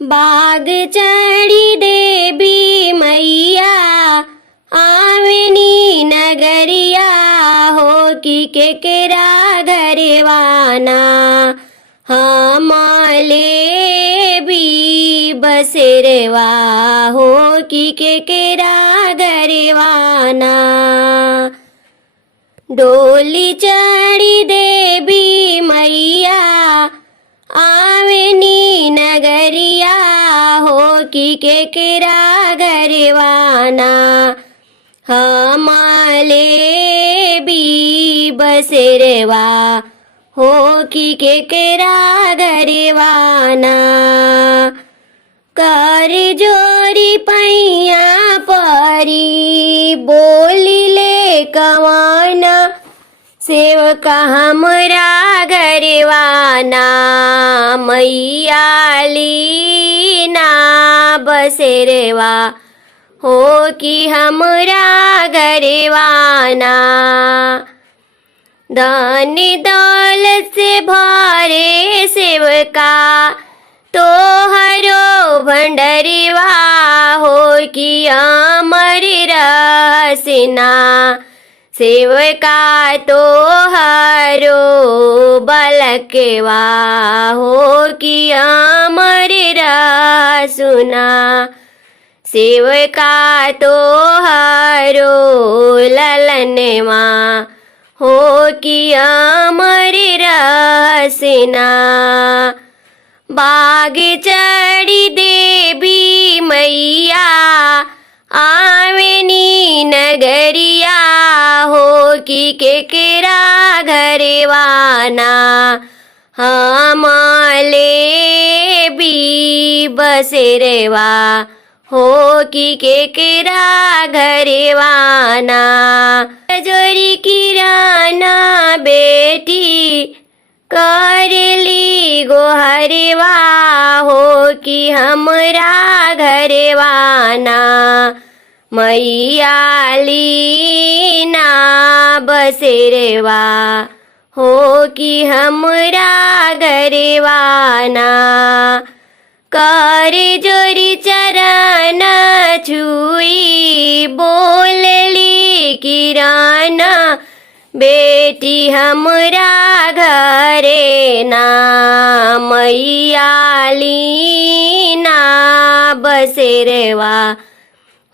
बाग चढ़ी देवी मैया आवेनी नगरिया हो कि केकरा घरवाना हमाले भी बसेरवा हो कि केकरा घरवाना। डोली चढ़ी देवी मैया आवेनी नगरिया हो कि केकरा घरवाना हमाले भी बसेरवा हो कि केकरा घरवाना। कर जोरी पैया परी बोली ले कवाना सेवका हमरा घरवाना मैयाली ना बसेरवा हो कि हमरा घरवाना। धन दौलत से भरे सेवका तोहरो भंडरवा हो कि अमर रसना सेवका तोहरो बलकवा हो कि अमर रसना सेवका तोहरो ललनवा हो कि अमर रसना। बाग चढ़ी देवी मैया आवेनी नगरिया हो कि केकरा घरवाना हमाले भी बसेरवा हो कि केकरा घरवाना। जोरी किराना बेटी करली गोहरवा हो कि हमरा घरवाना मैयाली ना बसेरवा हो कि हमरा घरवाना। कर जोरी चरण छुई बोलली किराना बेटी हमरा घरे ना मैयाली ना बसेरवा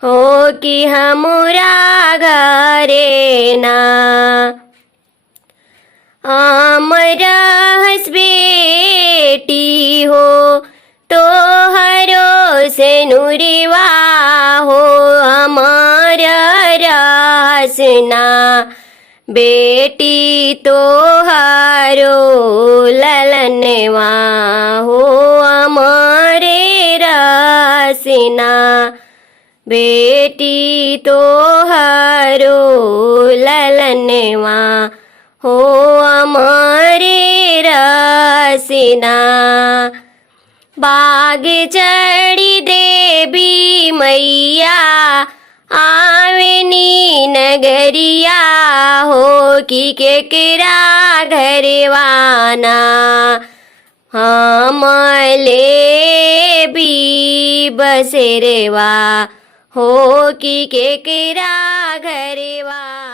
हो कि हमरा घरे ना। अमरहस बेटी हो तोहरो से नुरवा हो अमर रहसना बेटी तोहरो ललनवा हो अमरे रसना बेटी तोहरो ललनवा हो अमरे रसना। बाग चढ़ी देवी मैया आवेनी नगरिया हो कि केकरा घरवाना हमले भी बसेरवा हो कि केकरा घरवा।